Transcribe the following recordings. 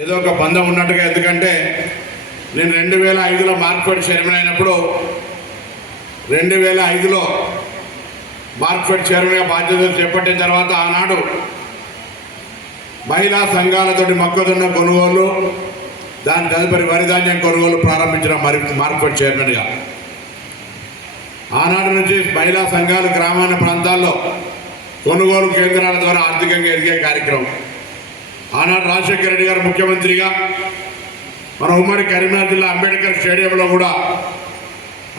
ఏదో ఒక బంధం ఉన్నట్టుగా ఎందుకంటే నేను రెండు వేల ఐదులో మార్క్ఫెడ్ చైర్మన్ అయినప్పుడు రెండు వేల ఐదులో మార్క్ఫెడ్ చైర్మన్గా బాధ్యతలు చేపట్టిన తర్వాత ఆనాడు మహిళా సంఘాలతోటి మొక్కజొన్న కొనుగోలు దాని తదుపరి వరిధాన్యం కొనుగోలు ప్రారంభించిన మరి మార్కెట్ చైర్మన్గా. ఆనాడు నుంచి మహిళా సంఘాలు గ్రామీణ ప్రాంతాల్లో కొనుగోలు కేంద్రాల ద్వారా ఆర్థికంగా ఎదిగే కార్యక్రమం. ఆనాడు రాజశేఖర రెడ్డి గారు ముఖ్యమంత్రిగా మన ఉమ్మడి కరీంనగర్ జిల్లా అంబేద్కర్ స్టేడియంలో కూడా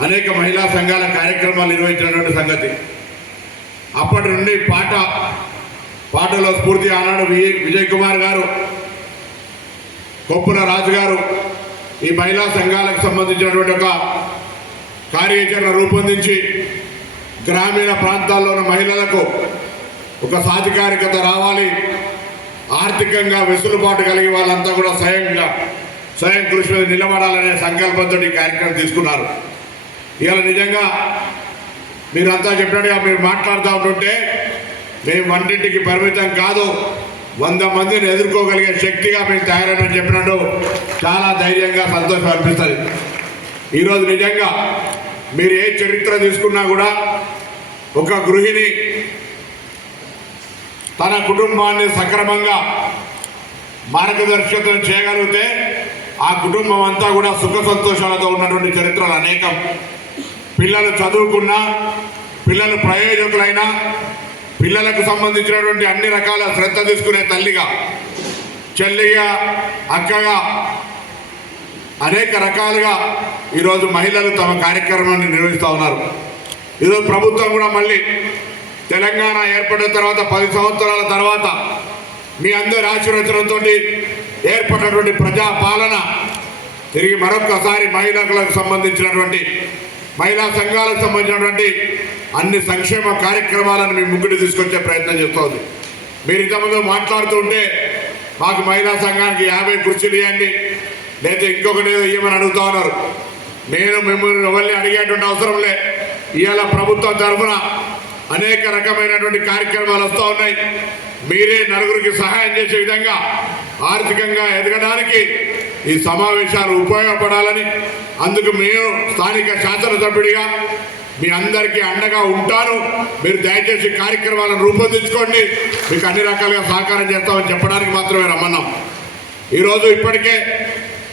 అనేక మహిళా సంఘాల కార్యక్రమాలు నిర్వహించినటువంటి సంగతి. అప్పటి నుండి పాట పాటలో స్ఫూర్తి ఆనాడు వి- విజయ్ కుమార్ గారు కొప్పుల రాజు గారు ఈ మహిళా సంఘాలకు సంబంధించినటువంటి ఒక కార్యాచరణ రూపొందించి గ్రామీణ ప్రాంతాల్లో ఉన్న మహిళలకు ఒక సాధికారికత రావాలి. ఆర్థికంగా వెసులుబాటు కలిగి వాళ్ళంతా కూడా స్వయంగా స్వయం కృషి నిలబడాలనే సంకల్పంతో ఈ కార్యక్రమం తీసుకున్నారు. ఇవాళ నిజంగా మీరంతా చెప్పినట్టుగా మీరు మాట్లాడుతూ ఉంటుంటే మేము వంటింటికి పరిమితం కాదు వంద మందిని ఎదుర్కోగలిగే శక్తిగా మేము తయారైనని చెప్పినట్టు చాలా ధైర్యంగా సంతోషం అనిపిస్తుంది. ఈరోజు నిజంగా మీరు ఏ చరిత్ర తీసుకున్నా కూడా ఒక గృహిణి తన కుటుంబాన్ని సక్రమంగా మార్గదర్శకత్వం చేయగలిగితే ఆ కుటుంబం అంతా కూడా సుఖ సంతోషాలతో ఉన్నటువంటి చరిత్రలు అనేకం. పిల్లలు చదువుకున్నా పిల్లలు ప్రయోజకులైనా పిల్లలకు సంబంధించినటువంటి అన్ని రకాల శ్రద్ధ తీసుకునే తల్లిగా చెల్లిగా అక్కగా అనేక రకాలుగా ఈరోజు మహిళలు తమ కార్యక్రమాన్ని నిర్వహిస్తూ ఉన్నారు. ఈరోజు ప్రభుత్వం కూడా మళ్ళీ తెలంగాణ ఏర్పడిన తర్వాత పది సంవత్సరాల తర్వాత మీ అందరి ఆశీర్వచనంతో ఏర్పడినటువంటి ప్రజాపాలన తిరిగి మరొకసారి మహిళలకు సంబంధించినటువంటి మహిళా సంఘాలకు సంబంధించినటువంటి అన్ని సంక్షేమ కార్యక్రమాలను మీ ముగ్గురు తీసుకొచ్చే ప్రయత్నం చేస్తోంది. మీరు ఇంతకుముందు మాట్లాడుతుంటే మాకు మహిళా సంఘానికి యాభై కుర్చీలు ఇవ్వండి లేదా ఇంకొకటి ఏదో ఇవ్వమని అడుగుతా ఉన్నారు. నేను మిమ్మల్ని ఎవరిని అడిగేటువంటి అవసరం లే. ఇవాళ ప్రభుత్వం తరఫున అనేక రకమైనటువంటి కార్యక్రమాలు వస్తూ ఉన్నాయి. మీరే నలుగురికి సహాయం చేసే విధంగా ఆర్థికంగా ఎదగడానికి ఈ సమావేశాలు ఉపయోగపడాలని అందుకు మేము స్థానిక శాసనసభ్యుడిగా మీ అందరికీ అండగా ఉంటాను. మీరు దయచేసి కార్యక్రమాలను రూపొందించుకోండి. మీకు అన్ని రకాలుగా సహకారం చేస్తామని చెప్పడానికి మాత్రమే రమ్మన్నాం. ఈరోజు ఇప్పటికే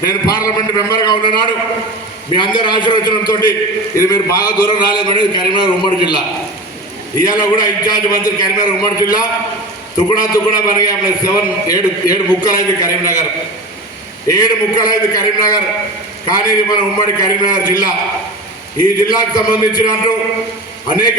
నేను పార్లమెంట్ మెంబర్గా ఉన్ననాడు. మీ అందరి ఆశీర్వచనంతో ఇది మీరు బాగా దూరం రాలేదనేది కరీంనగర్ ఉమ్మడి జిల్లా. ఇవాళ కూడా ఇన్ఛార్జ్ మంత్రి కరీంనగర్ ఉమ్మడి జిల్లా తుకుడా తుకుడా మనకి సెవెన్ ఏడు ఏడు ముక్కలైంది కరీంనగర్. ఏడు ముక్కలైంది కరీంనగర్. కానీ ఇది మన ఉమ్మడి కరీంనగర్ జిల్లా. ఈ జిల్లాకు సంబంధించినట్టు అనేక